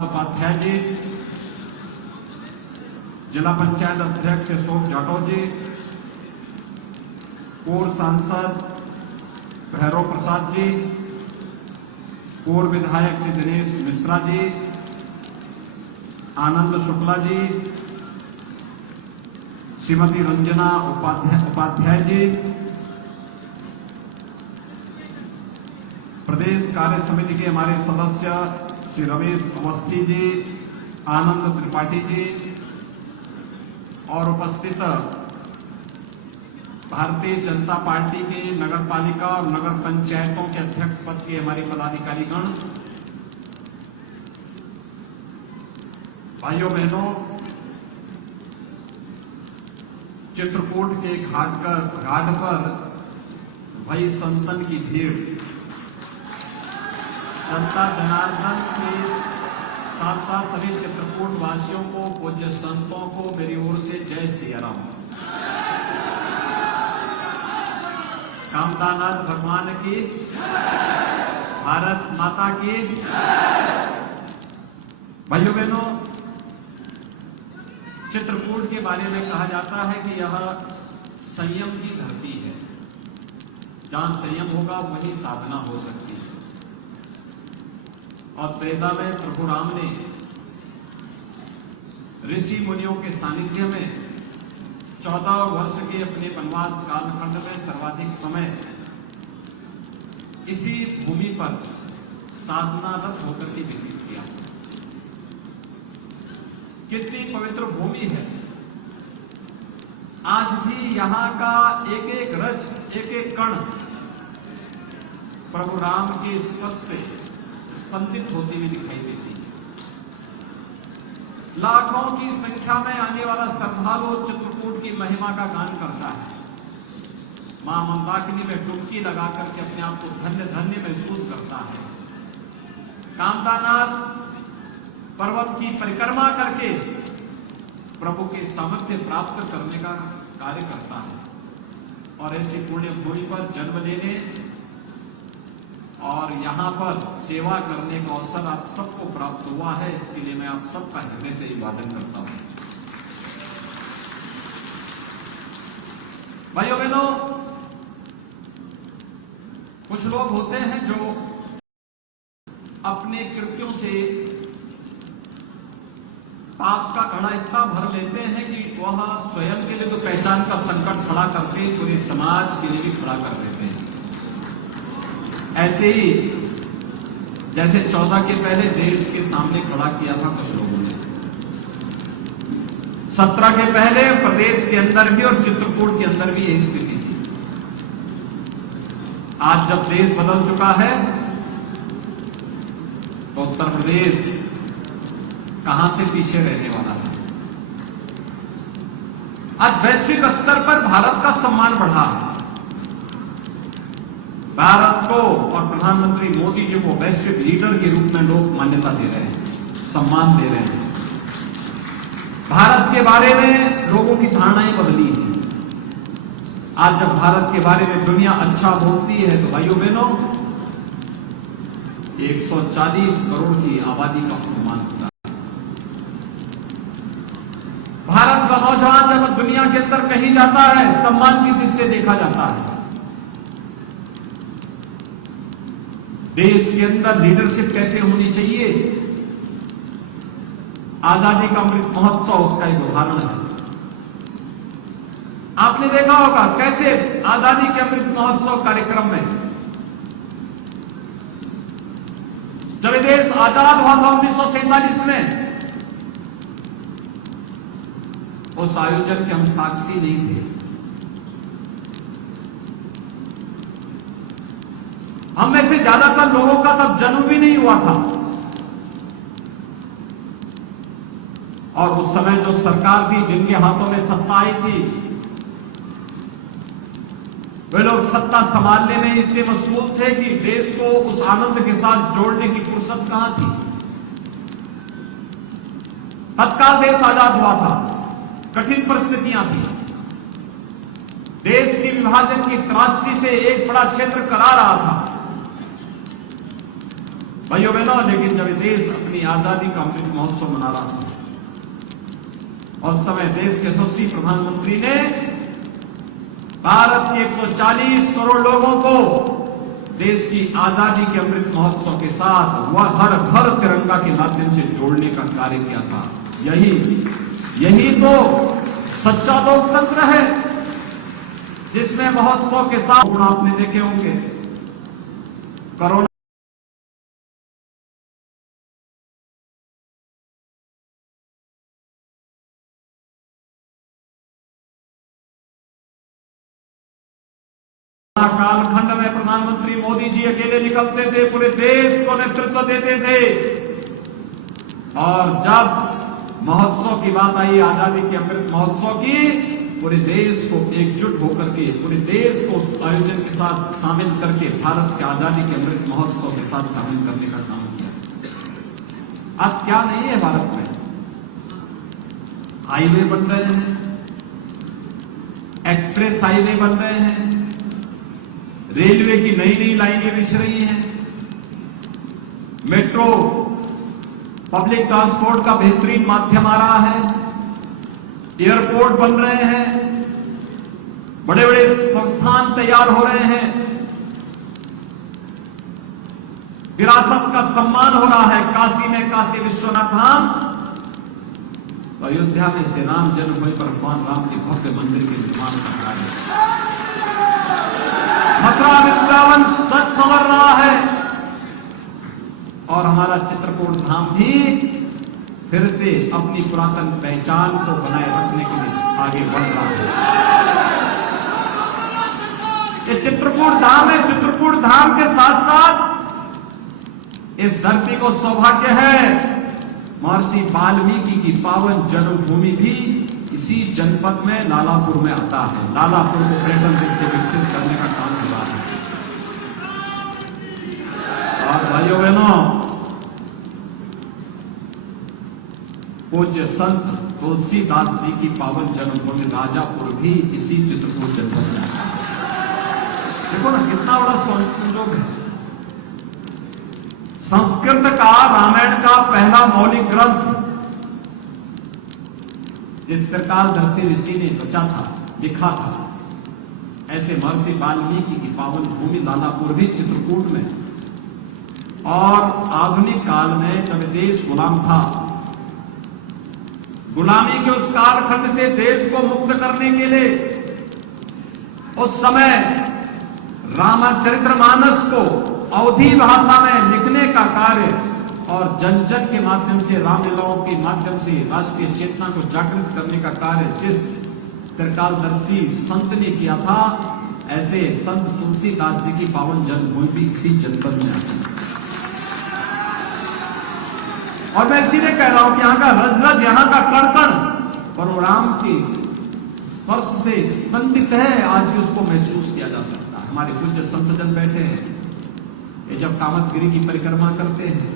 उपाध्याय जी, जिला पंचायत अध्यक्ष अशोक जाटव जी, पूर्व सांसद भैरव प्रसाद जी, पूर्व विधायक श्री दिनेश मिश्रा जी, आनंद शुक्ला जी, श्रीमती रंजना उपाध्याय जी, प्रदेश कार्य समिति के हमारे सदस्य श्री रमेश अवस्थी जी, आनंद त्रिपाठी जी और उपस्थित भारतीय जनता पार्टी के नगर पालिका और नगर पंचायतों के अध्यक्ष पद के हमारे पदाधिकारीगण, भाइयों बहनों, चित्रकूट के घाट पर भाई संतन की भीड़, जनता जनार्दन के साथ साथ सभी चित्रकूट वासियों को, पूज्य संतों को मेरी ओर से जय सिया राम। कामदानाथ भगवान की, भारत माता की। भाइयों बहनों, चित्रकूट के बारे में कहा जाता है कि यह संयम की धरती है। जहां संयम होगा वहीं साधना हो सकती है। और त्रेता में प्रभु राम ने ऋषि मुनियों के सानिध्य में 14 वर्ष के अपने वनवास कालखंड में सर्वाधिक समय इसी भूमि पर साधनारत होकर के व्यतीत किया। कितनी पवित्र भूमि है। आज भी यहां का एक एक रज, एक एक कण प्रभु राम के स्पर्श से स्पंदित होती हुई दिखाई देती है। लाखों की संख्या में आने वाला श्रद्धालु चित्रकूट की महिमा का गान करता है। मां मंदाकिनी में डुबकी लगा करके अपने आप को धन्य धन्य महसूस करता है। कामदानाथ पर्वत की परिक्रमा करके प्रभु के सामर्थ्य प्राप्त करने का कार्य करता है। और ऐसी पुण्य भूमि पर जन्म लेने और यहां पर सेवा करने का अवसर आप सबको प्राप्त हुआ है। इसके लिए मैं आप सबका हृदय से अभिवादन करता हूं। भाइयों बहनों, कुछ लोग होते हैं जो अपने कृत्यों से पाप का घड़ा इतना भर लेते हैं कि वह स्वयं के लिए तो पहचान का संकट खड़ा करके पूरे समाज के लिए भी खड़ा कर देते हैं। ऐसे ही जैसे 14 के पहले देश के सामने खड़ा किया था कुछ लोगों ने, 17 के पहले प्रदेश के अंदर भी और चित्रकूट के अंदर भी यही स्थिति थी। आज जब देश बदल चुका है तो उत्तर प्रदेश कहां से पीछे रहने वाला है। आज वैश्विक स्तर पर भारत का सम्मान बढ़ा है। भारत को और प्रधानमंत्री मोदी जी को वैश्विक लीडर के रूप में लोग मान्यता दे रहे हैं, सम्मान दे रहे हैं। भारत के बारे में लोगों की धारणाएं बदली हैं। आज जब भारत के बारे में दुनिया अच्छा बोलती है तो भाइयों बहनों, 140 करोड़ की आबादी का सम्मान होता है। भारत का नौजवान जब दुनिया के अंदर कहीं जाता है, सम्मान की दृष्टि से देखा जाता है। देश के अंदर लीडरशिप कैसे होनी चाहिए, आजादी का अमृत महोत्सव उसका एक उदाहरण है। आपने देखा होगा कैसे आजादी के अमृत महोत्सव कार्यक्रम में जब ये देश आजाद हुआ था 1947 में, उस आयोजन के हम साक्षी नहीं थे। हम में से ज्यादातर लोगों का तब जन्म भी नहीं हुआ था। और उस समय जो सरकार थी, जिनके हाथों में सत्ता आई थी, वे लोग सत्ता संभालने में इतने मशगूल थे कि देश को उस आनंद के साथ जोड़ने की फुर्सत कहां थी। तत्काल देश आजाद हुआ था, कठिन परिस्थितियां थी। देश की विभाजन की त्रासदी से एक बड़ा क्षेत्र करा रहा था। भाइयों बहनों, लेकिन जब देश अपनी आजादी का अमृत महोत्सव मना रहा था, उस समय देश के यशस्वी प्रधानमंत्री ने भारत के 140 करोड़ लोगों को देश की आजादी के अमृत महोत्सव के साथ वह हर घर तिरंगा के माध्यम से जोड़ने का कार्य किया था। यही तो सच्चा लोकतंत्र है, जिसमें महोत्सव के साथ गुण आपने देखे होंगे। कोरोना कालखंड में प्रधानमंत्री मोदी जी अकेले निकलते थे, पूरे देश को नेतृत्व देते थे। और जब महोत्सव की बात आई, आजादी के अमृत महोत्सव की, पूरे देश को एकजुट होकर के, पूरे देश को आयोजन के साथ शामिल करके भारत के आजादी के अमृत महोत्सव के साथ शामिल करने का काम किया। आज क्या नहीं है भारत में? हाईवे बन रहे हैं, एक्सप्रेस हाईवे बन रहे हैं, रेलवे की नई नई लाइनें बिछ रही हैं, मेट्रो पब्लिक ट्रांसपोर्ट का बेहतरीन माध्यम आ रहा है, एयरपोर्ट बन रहे हैं, बड़े बड़े संस्थान तैयार हो रहे हैं, विरासत का सम्मान हो रहा है। काशी में काशी विश्वनाथ धाम, तो अयोध्या में श्री राम जन्मभूमि पर भगवान राम के भव्य मंदिर के निर्माण का कार्य, मथुरा वृंदावन सच संवर रहा है, और हमारा चित्रकूट धाम भी फिर से अपनी पुरातन पहचान को बनाए रखने के लिए आगे बढ़ रहा है। ये चित्रकूट धाम है। चित्रकूट धाम के साथ साथ इस धरती को सौभाग्य है, महर्षि वाल्मीकि की पावन जन्मभूमि भी इसी जनपद में लालापुर में आता है। लालापुर को पर्यटन से विकसित करने का काम हो रहा है। और भाइयों बहनों, पूज्य संत तुलसीदास जी की पावन जन्मभूमि राजापुर भी इसी चित्रकूट जनपद में आता है। देखो ना, कितना बड़ा संयोग है। संस्कृत का रामायण का पहला मौलिक ग्रंथ जिस त्रिकालदर्शी ऋषि ने रचा था, लिखा था, ऐसे महर्षि वाल्मीकि की पावन भूमि लालापुर भी चित्रकूट में। और आधुनिक काल में जब देश गुलाम था, गुलामी के उस कालखंड से देश को मुक्त करने के लिए उस समय रामचरितमानस को अवधी भाषा में लिखने का कार्य और जन जन के माध्यम से, रामलीलाओं के माध्यम से राष्ट्रीय चेतना को जागृत करने का कार्य जिस त्रिकालदर्शी संत ने किया था, ऐसे संत तुलसीदास जी की पावन जन्मभूमि भी इसी जनपद में आती है। और मैं इसीलिए कह रहा हूं कि यहां का रज रज, यहां का कण कण प्रभु राम के स्पर्श से स्पंदित है। आज भी उसको महसूस किया जा सकता है। हमारे पूज्य संतजन बैठे हैं, ये जब कामतगिरी की परिक्रमा करते हैं,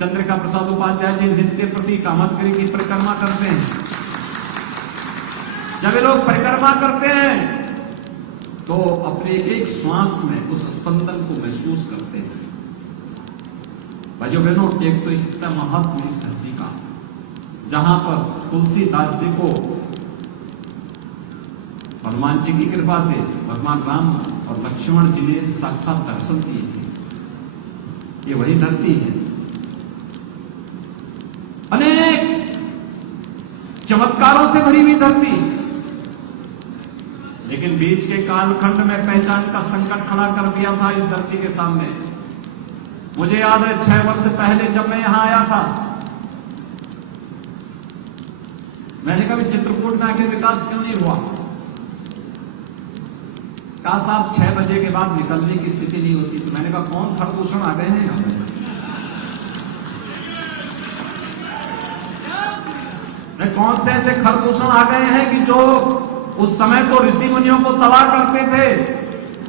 चंद्रिका प्रसाद उपाध्याय जी नित्य प्रति कामतगिरी की परिक्रमा करते हैं। जब ये लोग परिक्रमा करते हैं तो अपने एक श्वास में उस स्पंदन को महसूस करते हैं। भाइयों बहनों, एक तो इतना महत्व इस धरती का, जहां पर तुलसीदास जी को हनुमान जी की कृपा से भगवान राम और लक्ष्मण जी ने साक्षात दर्शन दिए थे। ये वही धरती है। अनेक चमत्कारों से भरी हुई धरती, लेकिन बीच के कालखंड में पहचान का संकट खड़ा कर दिया था इस धरती के सामने। मुझे याद है 6 वर्ष पहले जब मैं यहां आया था, मैंने कहा चित्रकूट में आगे विकास क्यों नहीं हुआ? कहा साहब 6 बजे के बाद निकलने की स्थिति नहीं होती। तो मैंने कहा कौन खरदूषण आ गए हैं यहां पर? कौन से ऐसे खरदूषण आ गए हैं कि जो उस समय तो ऋषि मुनियों को तबाह करते थे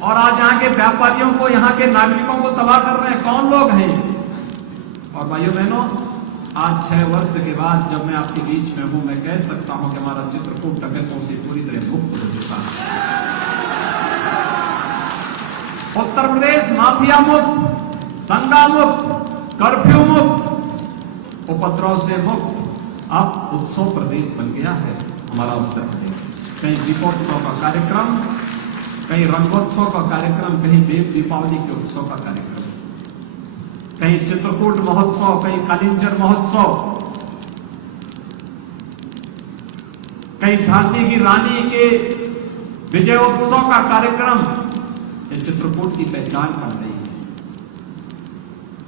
और आज यहां के व्यापारियों को, यहां के नागरिकों को तबाह कर रहे हैं? कौन लोग हैं? और भाइयों बहनों, आज 6 वर्ष के बाद जब मैं आपके बीच में हूं, मैं कह सकता हूं कि हमारा चित्रकूट डकैतों से पूरी तरह मुक्त हो चुका है। उत्तर प्रदेश माफिया मुक्त, दंगा मुक्त, कर्फ्यू मुक्त, उपद्रव से मुक्त अब उत्सव प्रदेश बन गया है हमारा उत्तर प्रदेश। कहीं दीपोत्सव का कार्यक्रम, कहीं रंगोत्सव का कार्यक्रम, कहीं देव दीपावली के उत्सव का कार्यक्रम, कहीं चित्रकूट महोत्सव, कहीं कालिंजर महोत्सव, कहीं झांसी की रानी के विजयोत्सव का कार्यक्रम। ये चित्रकूट की पहचान बन रही है।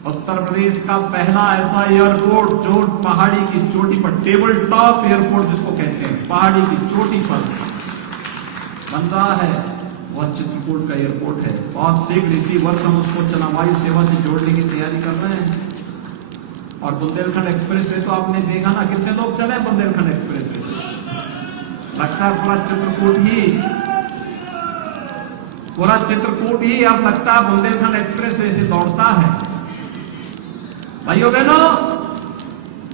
उत्तर प्रदेश का पहला ऐसा एयरपोर्ट जो पहाड़ी की चोटी पर, टेबल टॉप एयरपोर्ट जिसको कहते हैं, पहाड़ी की चोटी पर बन रहा है, वह चित्रकूट का एयरपोर्ट है। बहुत शीघ्र इसी वर्ष हम उसको चला वायु सेवा से जोड़ने की तैयारी कर रहे हैं। और बुंदेलखंड एक्सप्रेस वे तो आपने देखा ना, कितने लोग चले बुंदेलखंड एक्सप्रेस वे, लगता है पूरा चित्रकूट ही अब लगता है बुंदेलखंड एक्सप्रेस वे से दौड़ता है। भाइयों बहनों,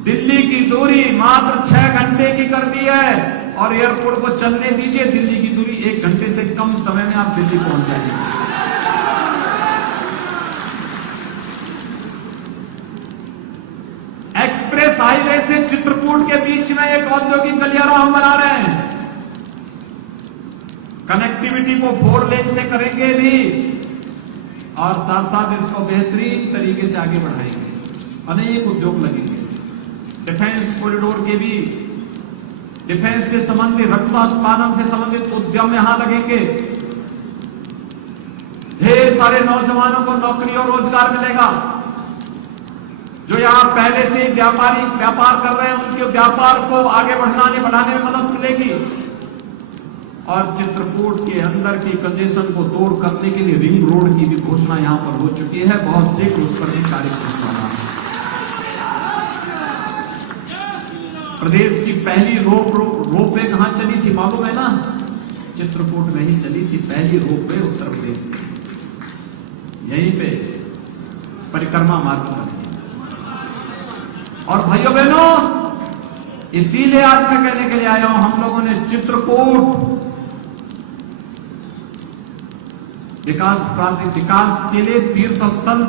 दिल्ली की दूरी मात्र 6 घंटे की कर दी है और एयरपोर्ट को चलने दीजिए, दिल्ली की दूरी 1 घंटे से कम समय में आप दिल्ली पहुंच जाएंगे। एक्सप्रेस हाईवे से चित्रकूट के बीच में एक औद्योगिक गलियारा हम बना रहे हैं। कनेक्टिविटी को 4 लेन से करेंगे भी और साथ साथ इसको बेहतरीन तरीके से आगे बढ़ाएंगे। अनेक उद्योग लगेंगे, डिफेंस कॉरिडोर के भी, डिफेंस से संबंधित, रक्षा उत्पादन से संबंधित उद्यम यहां लगेंगे। ढेर सारे नौजवानों को नौकरी और रोजगार मिलेगा। जो यहां पहले से व्यापार कर रहे हैं, उनके व्यापार को आगे बढ़ाने में मदद मिलेगी। और चित्रकूट के अंदर की कंजेशन को दूर करने के लिए रिंग रोड की भी घोषणा यहां पर हो चुकी है। बहुत शीघ्र उस पर भी कार्य होना है। प्रदेश की पहली रोपवे कहां चली थी मालूम है ना? चित्रकूट में ही चली थी पहली रोपवे उत्तर प्रदेश में, यहीं पे परिक्रमा मार्ग पर। और भाइयों बहनों, इसीलिए आज मैं कहने के लिए आया हूं, हम लोगों ने चित्रकूट विकास के लिए तीर्थ स्थल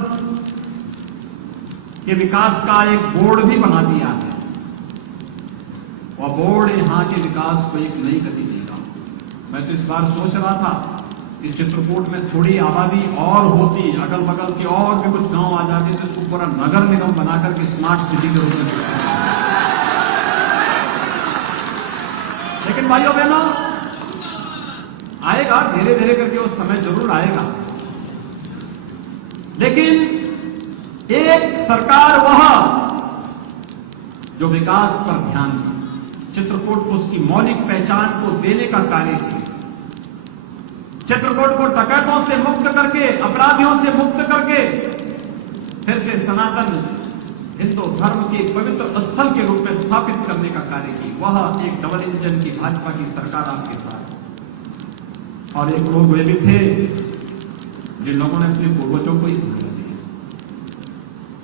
के विकास का एक बोर्ड भी बना दिया है। वह बोर्ड यहां के विकास को एक नई गति देगा। मैं तो इस बार सोच रहा था कि चित्रकूट में थोड़ी आबादी और होती, अगल बगल के और भी कुछ गांव आ जाते तो इसको पूरा नगर निगम बनाकर के स्मार्ट सिटी के रूप में विकसित किया। लेकिन भाइयों बहनों, आएगा धीरे धीरे करके वो समय जरूर आएगा। लेकिन एक सरकार वह जो विकास पर ध्यान दे, चित्रकूट को उसकी मौलिक पहचान को देने का कार्य किया। चित्रकूट को डकैतों से मुक्त करके, अपराधियों से मुक्त करके फिर से सनातन हिंदू धर्म के एक पवित्र स्थल के रूप में स्थापित करने का कार्य की। वह एक डबल इंजन की भाजपा की सरकार आपके साथ। और एक लोग वे भी थे जिन लोगों ने अपने पूर्वजों को ही भुला दिया।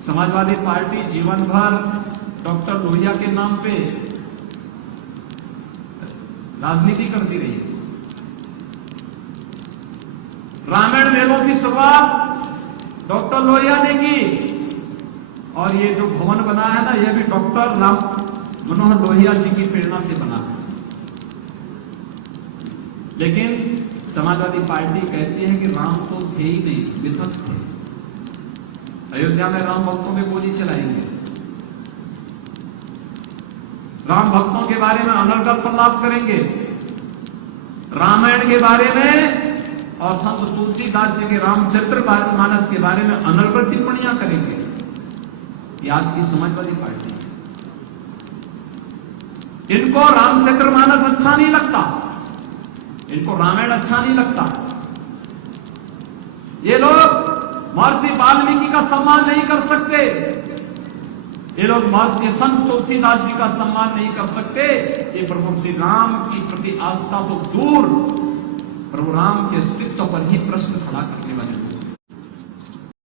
समाजवादी पार्टी जीवन भर डॉक्टर लोहिया के नाम पे राजनीति करती रही। रामायण मेलों की शुरुआत डॉक्टर लोहिया ने की और ये जो भवन बना है ना, यह भी डॉक्टर राम मनोहर लोहिया जी की प्रेरणा से बना है। लेकिन समाजवादी पार्टी कहती है कि राम तो थे ही नहीं, वितत थे। अयोध्या में राम भक्तों में गोली चलाएंगे, राम भक्तों के बारे में अनर्गल प्रलाप करेंगे, रामायण के बारे में और संत तुलसीदास जी के रामचरित्र मानस के बारे में अनर्गल टिप्पणियां करेंगे। ये आज की समाजवादी पार्टी है। इनको रामचरित्र मानस अच्छा नहीं लगता, इनको रामायण अच्छा नहीं लगता। ये लोग महर्षि वाल्मीकि का सम्मान नहीं कर सकते, ये लोग महर्षि संत तुलसीदास जी का सम्मान नहीं कर सकते। ये प्रभु श्री राम की प्रति आस्था तो दूर, प्रभु राम के अस्तित्व पर ही प्रश्न खड़ा करने वाले